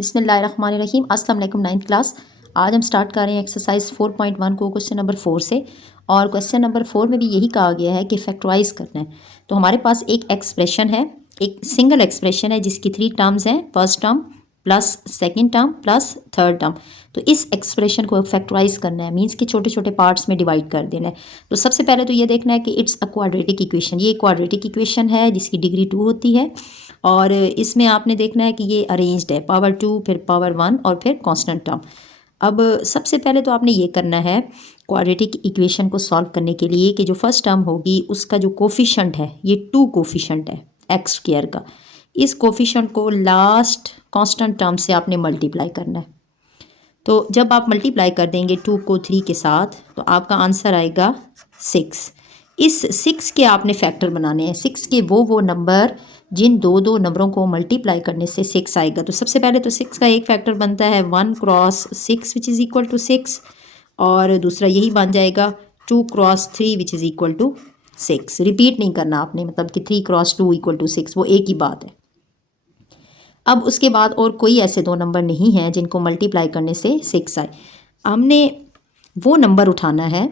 बिस्मिल्लाहिर्रहमानिर्रहीम। अस्सलाम वालेकुम। 9th class. आज हम स्टार्ट कर रहे हैं एक्सरसाइज 4.1 को क्वेश्चन नंबर 4 से। और क्वेश्चन नंबर 4 में भी यही कहा गया है कि फैक्टराइज करना है। तो हमारे पास एक एक्सप्रेशन है, एक सिंगल एक्सप्रेशन है जिसकी 3 टर्म्स हैं, first term plus second term plus third term. तो इस एक्सप्रेशन को फैक्टराइज करना है, मीन्स कि छोटे छोटे पार्ट्स में डिवाइड कर देना है। तो सबसे पहले तो ये देखना है कि इट्स अ क्वाड्रेटिक इक्वेशन। ये क्वाड्रेटिक इक्वेशन है जिसकी डिग्री 2 होती है और इसमें आपने देखना है कि ये अरेंज्ड है, पावर 2 फिर पावर 1 और फिर कांस्टेंट टर्म। अब सबसे पहले तो आपने ये करना है क्वाड्रेटिक इक्वेशन को सॉल्व करने के लिए कि जो फर्स्ट टर्म होगी उसका जो कोफिशेंट है, ये 2 कोफिशेंट है एक्स स्क्वायर का। इस कोफिशेंट को लास्ट कांस्टेंट टर्म से आपने मल्टीप्लाई करना है। तो जब आप मल्टीप्लाई कर देंगे 2 को 3 के साथ तो आपका आंसर आएगा 6। इस 6 के आपने फैक्टर बनाने हैं। 6 के वो नंबर जिन दो नंबरों को मल्टीप्लाई करने से 6 आएगा। तो सबसे पहले तो 6 का एक फैक्टर बनता है 1 cross 6 which is equal to 6, और दूसरा यही बन जाएगा 2 cross 3 which is equal to 6। Repeat नहीं करना आपने, मतलब कि 3 क्रॉस 2 इक्वल टू 6, वो एक ही बात है। अब उसके बाद और कोई ऐसे 2 नंबर नहीं हैं जिनको मल्टीप्लाई करने से 6 आए। हमने वो नंबर उठाना है,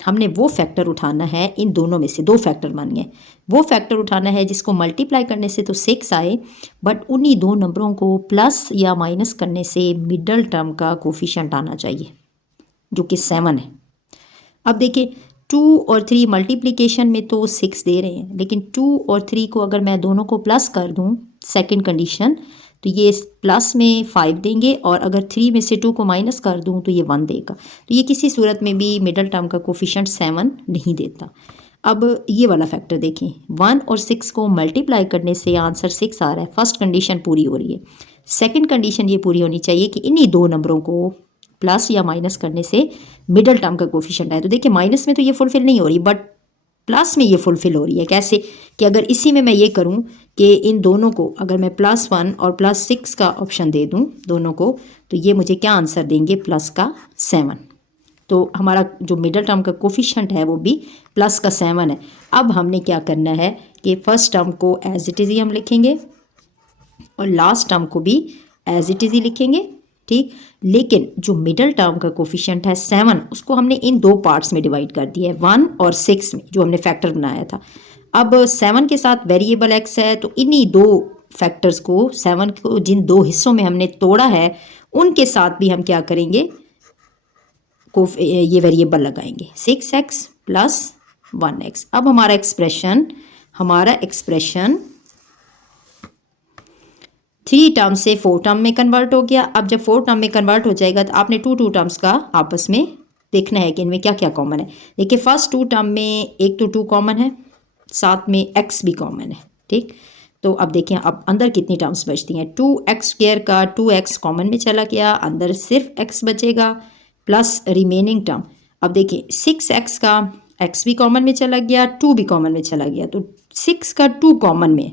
हमने वो फैक्टर उठाना है, इन दोनों में से 2 फैक्टर मानिए, वो फैक्टर उठाना है जिसको मल्टीप्लाई करने से तो 6 आए, बट उन्हीं 2 नंबरों को प्लस या माइनस करने से मिडल टर्म का कोफिशिएंट आना चाहिए जो कि 7 है। अब देखिए 2 और 3 मल्टीप्लिकेशन में तो 6 दे रहे हैं, लेकिन 2 और 3 को अगर मैं दोनों को प्लस कर दूं, सेकंड कंडीशन, तो ये प्लस में 5 देंगे, और अगर 3 में से 2 को माइनस कर दूं तो ये 1 देगा। तो ये किसी सूरत में भी मिडल टर्म का कोफिशिएंट 7 नहीं देता। अब ये वाला फैक्टर देखें, 1 और 6 को मल्टीप्लाई करने से आंसर 6 आ रहा है। फर्स्ट कंडीशन पूरी हो रही है। सेकंड कंडीशन ये पूरी होनी चाहिए कि इन्हीं 2 नंबरों को प्लस या माइनस करने से मिडल टर्म का कोफिशिएंट आए। तो देखिए माइनस में तो ये फुलफिल नहीं हो रही, बट प्लस में ये फुलफिल हो रही है। कैसे कि अगर इसी में मैं ये करूं कि इन दोनों को अगर मैं +1 और +6 का ऑप्शन दे दूं दोनों को, तो ये मुझे क्या आंसर देंगे, प्लस का 7। तो हमारा जो मिडल टर्म का कोफिशिएंट है वो भी प्लस का 7 है। अब हमने क्या करना है कि फर्स्ट टर्म को एज इट इज़ ही हम लिखेंगे और लास्ट टर्म को भी एज इट इज़ ही लिखेंगे, ठीक। लेकिन जो मिडल टर्म का कोफिशिएंट है 7, उसको हमने इन 2 पार्ट्स में डिवाइड कर दिया है, 1 और 6 में, जो हमने फैक्टर बनाया था। अब 7 के साथ वेरिएबल x है, तो इन्हीं 2 फैक्टर्स को, 7 को जिन 2 हिस्सों में हमने तोड़ा है उनके साथ भी हम क्या करेंगे, ये वेरिएबल लगाएंगे, 6x प्लस 1x। अब हमारा एक्सप्रेशन 3 टर्म से 4 टर्म में कन्वर्ट हो गया। अब जब 4 टर्म में कन्वर्ट हो जाएगा तो आपने 2 टर्म्स का आपस में देखना है कि इनमें क्या क्या कॉमन है। देखिए फर्स्ट 2 टर्म में एक तो 2 कॉमन है, साथ में x भी कॉमन है, ठीक। तो अब देखिए अब अंदर कितनी टर्म्स बचती हैं, 2x² का 2x कॉमन में चला गया, अंदर सिर्फ x बचेगा प्लस रिमेनिंग टर्म। अब देखिए 6x का x भी कॉमन में चला गया, 2 भी कॉमन में चला गया, तो 6 का 2 कॉमन में।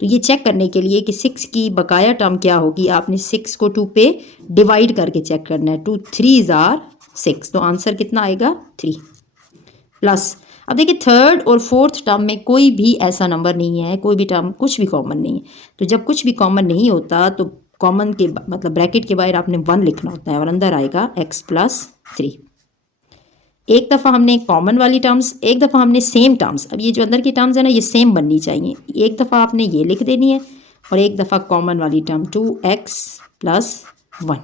तो ये चेक करने के लिए कि 6 की बकाया टर्म क्या होगी, आपने 6 को 2 पे डिवाइड करके चेक करना है। 2 3s आर 6, तो आंसर कितना आएगा 3 प्लस। अब देखिए थर्ड और फोर्थ टर्म में कोई भी ऐसा नंबर नहीं है, कोई भी टर्म कुछ भी कॉमन नहीं है। तो जब कुछ भी कॉमन नहीं होता तो कॉमन के मतलब ब्रैकेट के बाहर आपने 1 लिखना होता है और अंदर आएगा x प्लस 3। एक दफ़ा हमने कॉमन वाली टर्म्स, एक दफ़ा हमने सेम टर्म्स, अब ये जो अंदर की टर्म्स है ना ये सेम बननी चाहिए। एक दफ़ा आपने ये लिख देनी है और एक दफ़ा कॉमन वाली टर्म 2x प्लस 1।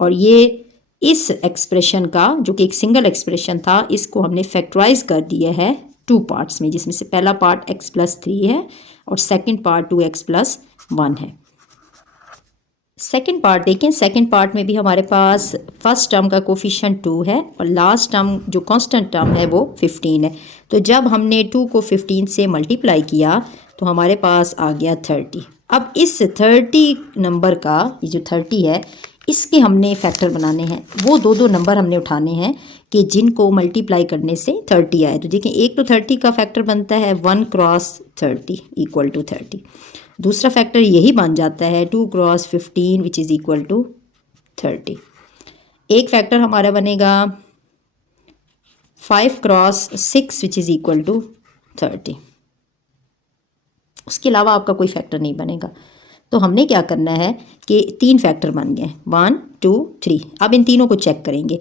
और ये इस एक्सप्रेशन का जो कि एक सिंगल एक्सप्रेशन था, इसको हमने फैक्टराइज कर दिया है 2 पार्ट्स में, जिसमें से पहला पार्ट x प्लस 3 है और सेकेंड पार्ट 2x प्लस 1 है। सेकेंड पार्ट देखें, सेकेंड पार्ट में भी हमारे पास फर्स्ट टर्म का कोफिशिएंट 2 है और लास्ट टर्म जो कांस्टेंट टर्म है वो 15 है। तो जब हमने 2 को 15 से मल्टीप्लाई किया तो हमारे पास आ गया 30। अब इस 30 नंबर का, ये जो 30 है, इसके हमने फैक्टर बनाने हैं। वो 2 नंबर हमने उठाने हैं कि जिनको मल्टीप्लाई करने से 30 आए। तो देखिए एक तो 30 का फैक्टर बनता है 1 क्रॉस 30 इक्वल टू 30। दूसरा फैक्टर यही बन जाता है 2 cross 15 which is equal to 30। एक फैक्टर हमारा बनेगा 5 cross 6 which is equal to 30। उसके अलावा आपका कोई फैक्टर नहीं बनेगा। तो हमने क्या करना है कि 3 फैक्टर बन गए, 1 2 3। अब इन तीनों को चेक करेंगे,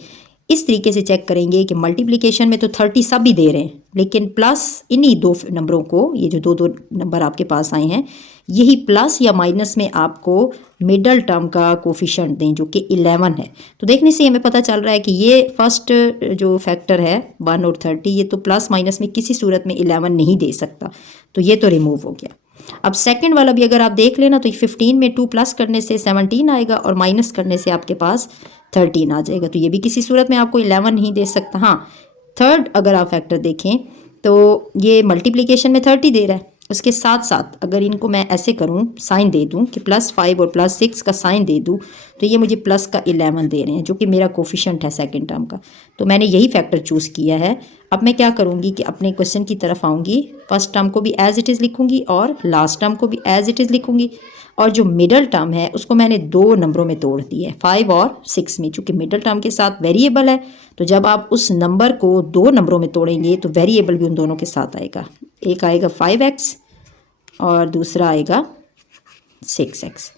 इस तरीके से चेक करेंगे कि मल्टीप्लिकेशन में तो 30 सब ही दे रहे हैं, लेकिन प्लस इन्हीं दो नंबरों को, ये जो दो दो नंबर आपके पास आए हैं, यही प्लस या माइनस में आपको मिडल टर्म का कोफिशिएंट दें जो कि 11 है। तो देखने से हमें पता चल रहा है कि ये फर्स्ट जो फैक्टर है 1 और 30, ये तो प्लस माइनस में किसी सूरत में 11 नहीं दे सकता, तो ये तो रिमूव हो गया। अब सेकंड वाला भी अगर आप देख लेना तो 15 में 2 प्लस करने से 17 आएगा और माइनस करने से आपके पास 13 आ जाएगा, तो ये भी किसी सूरत में आपको 11 नहीं दे सकता। हाँ, थर्ड अगर आप फैक्टर देखें तो ये मल्टीप्लिकेशन में 30 दे रहा है, उसके साथ साथ अगर इनको मैं ऐसे करूं, साइन दे दूं कि +5 और +6 का साइन दे दूं, तो ये मुझे प्लस का 11 दे रहे हैं जो कि मेरा कोफिशिएंट है सेकंड टर्म का। तो मैंने यही फैक्टर चूज़ किया है। अब मैं क्या करूंगी कि अपने क्वेश्चन की तरफ आऊँगी, फर्स्ट टर्म को भी एज इट इज़ लिखूंगी और लास्ट टर्म को भी एज इट इज़ लिखूंगी, और जो मिडल टर्म है उसको मैंने 2 नंबरों में तोड़ दिया है, 5 और 6 में। चूँकि मिडल टर्म के साथ वेरिएबल है, तो जब आप उस नंबर को 2 नंबरों में तोड़ेंगे तो वेरिएबल भी उन दोनों के साथ आएगा। एक आएगा 5x और दूसरा आएगा 6x।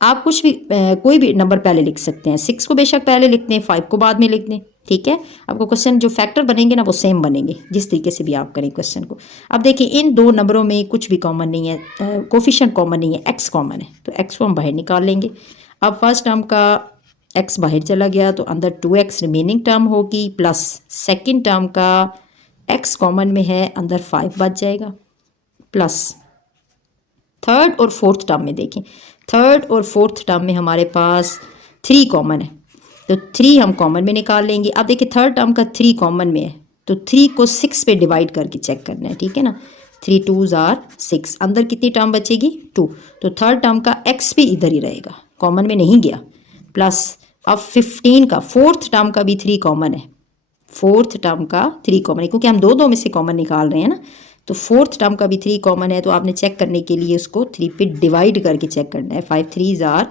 आप कुछ भी कोई भी नंबर पहले लिख सकते हैं, 6 को बेशक पहले लिख दें, 5 को बाद में लिख दें, ठीक है। आपको क्वेश्चन जो फैक्टर बनेंगे ना वो सेम बनेंगे, जिस तरीके से भी आप करें क्वेश्चन को। अब देखिए इन 2 नंबरों में कुछ भी कॉमन नहीं है, कोफिशिएंट कॉमन नहीं है, x कॉमन है, तो x को हम बाहर निकाल लेंगे। अब फर्स्ट टर्म का x बाहर चला गया तो अंदर 2x रिमेनिंग टर्म होगी, प्लस सेकेंड टर्म का x कॉमन में है, अंदर 5 बच जाएगा, प्लस थर्ड और फोर्थ टर्म में देखें, थर्ड और फोर्थ टर्म में हमारे पास 3 कॉमन है, तो 3 हम कॉमन में निकाल लेंगे। अब देखिए थर्ड टर्म का 3 कॉमन में है, तो 3 को 6 पे डिवाइड करके चेक करना है, ठीक है ना। 3 2s are 6, अंदर कितनी टर्म बचेगी 2, तो थर्ड टर्म का x भी इधर ही रहेगा, कॉमन में नहीं गया, प्लस अब 15 का फोर्थ टर्म का भी 3 कॉमन है, फोर्थ टर्म का 3 कॉमन है, क्योंकि हम दो में से कॉमन निकाल रहे हैं ना, तो फोर्थ टर्म का भी 3 कॉमन है, तो आपने चेक करने के लिए उसको 3 पे डिवाइड करके चेक करना है। 5 3s are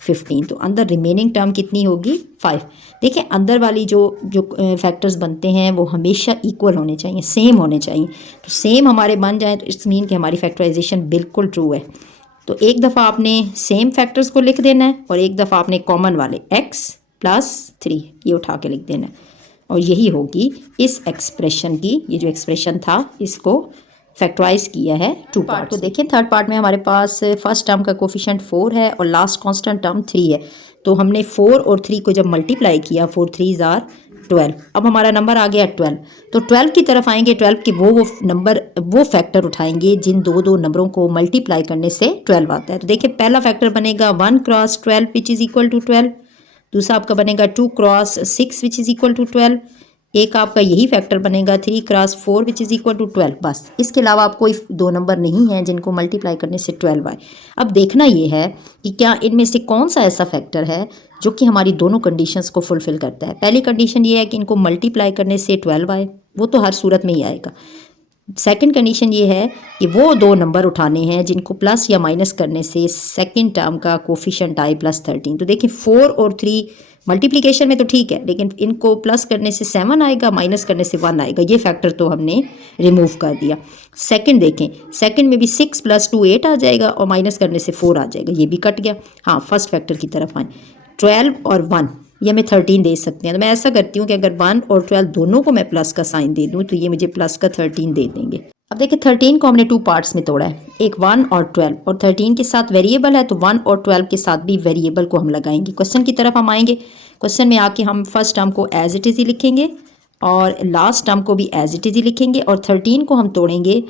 15, तो अंदर रिमेनिंग टर्म कितनी होगी 5। देखिए अंदर वाली जो फैक्टर्स बनते हैं वो हमेशा इक्वल होने चाहिए, सेम होने चाहिए, तो सेम हमारे बन जाए तो इट्स मीन कि हमारी फैक्टराइजेशन बिल्कुल ट्रू है। तो एक दफ़ा आपने सेम फैक्टर्स को लिख देना है और एक दफ़ा आपने कॉमन वाले x + 3 ये उठा के लिख देना है, और यही होगी इस एक्सप्रेशन की, ये जो एक्सप्रेशन था इसको फैक्टराइज किया है 2 पार्ट। तो देखिए थर्ड पार्ट में हमारे पास फर्स्ट टर्म का कोफिशिएंट 4 है और लास्ट कांस्टेंट टर्म 3 है, तो हमने 4 और 3 को जब मल्टीप्लाई किया 4 3s are 12, अब हमारा नंबर आ गया 12। तो 12 की तरफ आएंगे, 12 के वो नंबर वो फैक्टर उठाएंगे जिन दो नंबरों को मल्टीप्लाई करने से 12 आता है। तो देखिए पहला फैक्टर बनेगा 1 cross 12 which is equal to 12, दूसरा आपका बनेगा 2 cross 6 which is equal to 12, एक आपका यही फैक्टर बनेगा 3 cross 4 which is equal to 12। बस इसके अलावा आप कोई 2 नंबर नहीं हैं जिनको मल्टीप्लाई करने से 12 आए। अब देखना ये है कि क्या इनमें से कौन सा ऐसा फैक्टर है जो कि हमारी दोनों कंडीशंस को फुलफ़िल करता है। पहली कंडीशन ये है कि इनको मल्टीप्लाई करने से 12 आए, वो तो हर सूरत में ही आएगा। सेकंड कंडीशन ये है कि वो 2 नंबर उठाने हैं जिनको प्लस या माइनस करने से सेकंड टर्म का कोफिशिएंट आए +13। तो देखिए 4 और 3 मल्टीप्लिकेशन में तो ठीक है, लेकिन इनको प्लस करने से 7 आएगा, माइनस करने से 1 आएगा, ये फैक्टर तो हमने रिमूव कर दिया। सेकंड देखें, सेकंड में भी 6 + 2 8 आ जाएगा और माइनस करने से 4 आ जाएगा, ये भी कट गया। हाँ, फर्स्ट फैक्टर की तरफ आए, 12 और 1 ये हमें 13 दे सकते हैं, तो मैं ऐसा करती हूँ कि अगर 1 और 12 दोनों को मैं प्लस का साइन दे दूँ तो ये मुझे प्लस का 13 दे देंगे। अब देखिए 13 को हमने 2 पार्ट्स में तोड़ा है, एक 1 और 12, और 13 के साथ वेरिएबल है तो 1 और 12 के साथ भी वेरिएबल को हम लगाएंगे। क्वेश्चन की तरफ हम आएंगे, क्वेश्चन में आके हम फर्स्ट टर्म को एज इट इज़ ही लिखेंगे और लास्ट टर्म को भी एज इट इज़ ही लिखेंगे, और 13 को हम तोड़ेंगे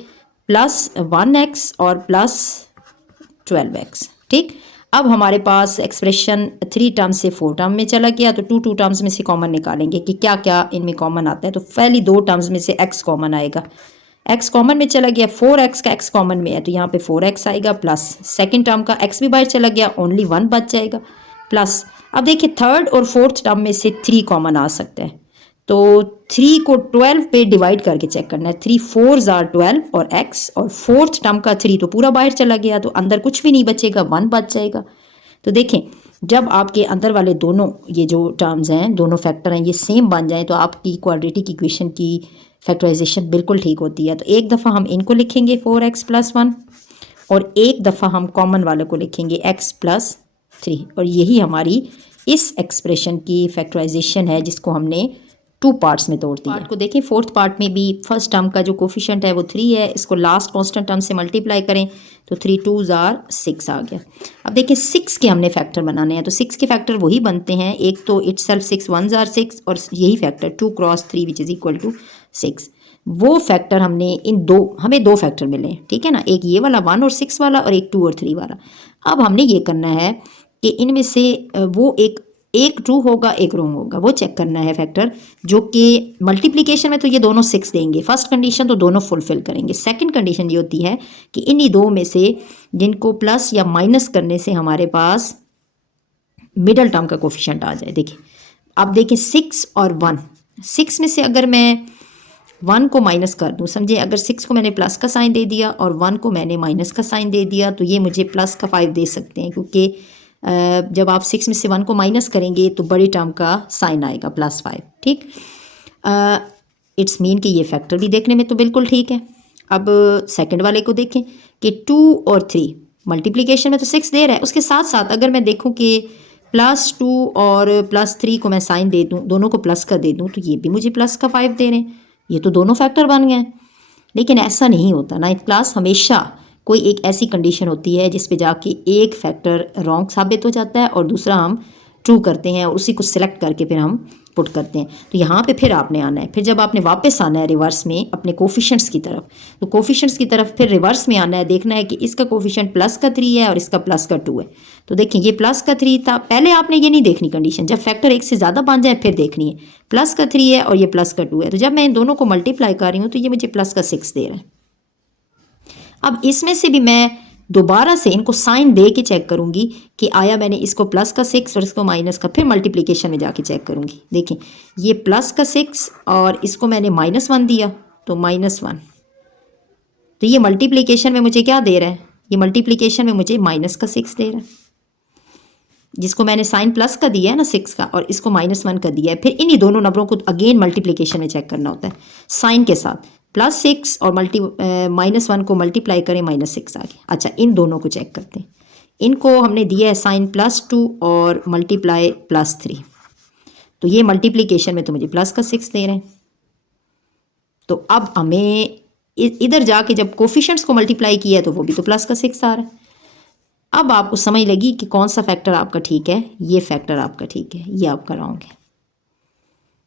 +1x और +12x, ठीक। अब हमारे पास एक्सप्रेशन 3 टर्म से 4 टर्म में चला गया, तो 2 टर्म्स में से कॉमन निकालेंगे कि क्या क्या इनमें कॉमन आता है। तो पहली 2 टर्म्स में से x कॉमन आएगा, x कॉमन में चला गया, 4x का x कॉमन में है तो यहाँ पे 4x आएगा, प्लस सेकंड टर्म का x भी बाहर चला गया, ओनली 1 बच जाएगा, प्लस अब देखिए थर्ड और फोर्थ टर्म में से 3 कॉमन आ सकता है, तो 3 को 12 पे डिवाइड करके चेक करना है। 3 4s are 12 और x, और फोर्थ टर्म का 3 तो पूरा बाहर चला गया, तो अंदर कुछ भी नहीं बचेगा, 1 बच जाएगा। तो देखें जब आपके अंदर वाले दोनों ये जो टर्म्स हैं, दोनों फैक्टर हैं, ये सेम बन जाएं तो आपकी क्वाड्रेटिक इक्वेशन की फैक्टराइजेशन बिल्कुल ठीक होती है। तो एक दफ़ा हम इनको लिखेंगे 4x + 1, और एक दफ़ा हम कॉमन वाले को लिखेंगे x प्लस 3 और यही हमारी इस एक्सप्रेशन की फैक्टराइजेशन है जिसको हमने 2 पार्ट्स में तोड़ दिया। पार्ट को देखें, फोर्थ पार्ट में भी फर्स्ट टर्म का जो कोफिशिएंट है वो 3 है, इसको लास्ट कांस्टेंट टर्म से मल्टीप्लाई करें तो 3 2s are 6 आ गया। अब देखिए 6 के हमने फैक्टर बनाने हैं, तो 6 के फैक्टर वही बनते हैं, एक तो इटसेल्फ 6 1s are 6 और यही factor 2 cross 3 which is equal to 6। वो फैक्टर हमने हमें दो फैक्टर मिले हैं, ठीक है ना, एक ये वाला 1 और 6 वाला और एक 2 और 3 वाला। अब हमने ये करना है कि इनमें से वो एक ट्रू होगा एक रॉन्ग होगा, वो चेक करना है फैक्टर, जो कि मल्टीप्लिकेशन में तो ये दोनों 6 देंगे, फर्स्ट कंडीशन तो दोनों फुलफिल करेंगे। सेकंड कंडीशन ये होती है कि इन्हीं दो में से जिनको प्लस या माइनस करने से हमारे पास मिडल टर्म का कोफिशिएंट आ जाए। देखिए अब देखिए 6 और 1, 6 में से अगर मैं 1 को माइनस कर दूँ, समझिए अगर 6 को मैंने प्लस का साइन दे दिया और 1 को मैंने माइनस का साइन दे दिया तो ये मुझे प्लस का 5 दे सकते हैं, क्योंकि जब आप 6 में से 1 को माइनस करेंगे तो बड़ी टर्म का साइन आएगा +5, ठीक। इट्स मीन कि ये फैक्टर भी देखने में तो बिल्कुल ठीक है। अब सेकंड वाले को देखें कि 2 और 3 मल्टीप्लिकेशन में तो 6 दे रहा है, उसके साथ साथ अगर मैं देखूं कि +2 और +3 को मैं साइन दे दूं, दोनों को प्लस का दे दूं, तो ये भी मुझे प्लस का 5 दे रहे हैं, ये तो दोनों फैक्टर बन गए। लेकिन ऐसा नहीं होता, 9th क्लास हमेशा कोई एक ऐसी कंडीशन होती है जिस पे जाके एक फैक्टर रॉन्ग साबित हो जाता है और दूसरा हम ट्रू करते हैं और उसी को सिलेक्ट करके फिर हम पुट करते हैं। तो यहाँ पे फिर आपने आना है, फिर जब आपने वापस आना है रिवर्स में अपने कोफिशिएंट्स की तरफ, तो कोफिशिएंट्स की तरफ फिर रिवर्स में आना है, देखना है कि इसका कोफिशिएंट प्लस का 3 है और इसका प्लस का 2 है। तो देखिए ये प्लस का 3 था, पहले आपने ये नहीं देखनी कंडीशन, जब फैक्टर एक से ज़्यादा बन जाए फिर देखनी है। प्लस का 3 है और ये प्लस का 2 है, तो जब मैं इन दोनों को मल्टीप्लाई कर रही हूँ तो ये मुझे प्लस का 6 दे रहा है। अब इसमें से भी मैं दोबारा से इनको साइन दे के चेक करूंगी कि आया मैंने इसको प्लस का 6 और इसको माइनस का, फिर मल्टीप्लिकेशन में जाके चेक करूंगी। देखें ये प्लस का 6 और इसको मैंने -1 दिया तो -1, तो ये मल्टीप्लिकेशन में मुझे क्या दे रहा है, ये मल्टीप्लिकेशन में मुझे माइनस का 6 दे रहा है, जिसको मैंने साइन प्लस का दिया है ना 6 का, और इसको -1 का दिया है। फिर इन्हीं दोनों नंबरों को अगेन मल्टीप्लिकेशन में चेक करना होता है साइन के साथ, +6 और -1 को मल्टीप्लाई करें -6 आ गया। अच्छा इन दोनों को चेक करते हैं, इनको हमने दिया है साइन +2 और मल्टीप्लाई +3, तो ये मल्टीप्लिकेशन में तो मुझे प्लस का 6 दे रहे हैं। तो अब हमें इधर जाके जब कोफिशिएंट्स को मल्टीप्लाई किया है तो वो भी तो प्लस का 6 आ रहा है। अब आपको समझ लगी कि कौन सा फैक्टर आपका ठीक है, ये फैक्टर आपका ठीक है, ये आपका रॉन्ग है,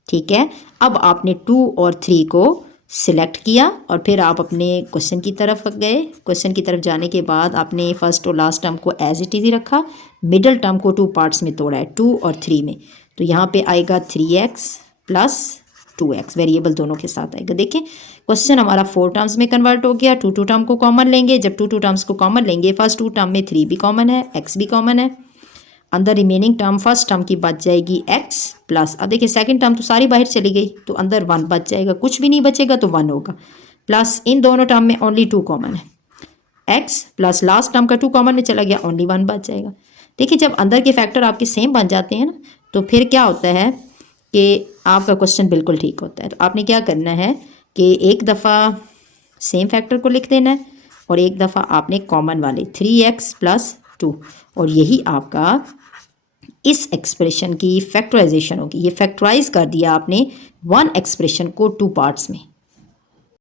ठीक है। अब आपने 2 और 3 को सिलेक्ट किया और फिर आप अपने क्वेश्चन की तरफ गए। क्वेश्चन की तरफ जाने के बाद आपने फर्स्ट और लास्ट टर्म को एज इट इज़ ही रखा, मिडल टर्म को 2 पार्ट्स में तोड़ा है, 2 और 3 में, तो यहाँ पे आएगा 3x + 2x, वेरिएबल दोनों के साथ आएगा। देखें क्वेश्चन हमारा 4 टर्म्स में कन्वर्ट हो गया। 2 टर्म को कॉमन लेंगे, जब 2 टर्म्स को कॉमन लेंगे, फर्स्ट 2 टर्म में 3 भी कॉमन है, x भी कॉमन है, अंदर रिमेनिंग टर्म फर्स्ट टर्म की बच जाएगी x प्लस, अब देखिए सेकंड टर्म तो सारी बाहर चली गई तो अंदर 1 बच जाएगा, कुछ भी नहीं बचेगा तो 1 होगा, प्लस इन दोनों टर्म में ओनली 2 कॉमन है, x प्लस लास्ट टर्म का 2 कॉमन में चला गया, ओनली 1 बच जाएगा। देखिए जब अंदर के फैक्टर आपके सेम बन जाते हैं ना, तो फिर क्या होता है कि आपका क्वेश्चन बिल्कुल ठीक होता है। तो आपने क्या करना है कि एक दफ़ा सेम फैक्टर को लिख देना है और एक दफ़ा आपने कॉमन वाले 3x + 2, और यही आपका इस एक्सप्रेशन की फैक्टराइजेशन होगी। ये फैक्टराइज कर दिया आपने 1 एक्सप्रेशन को 2 पार्ट्स में।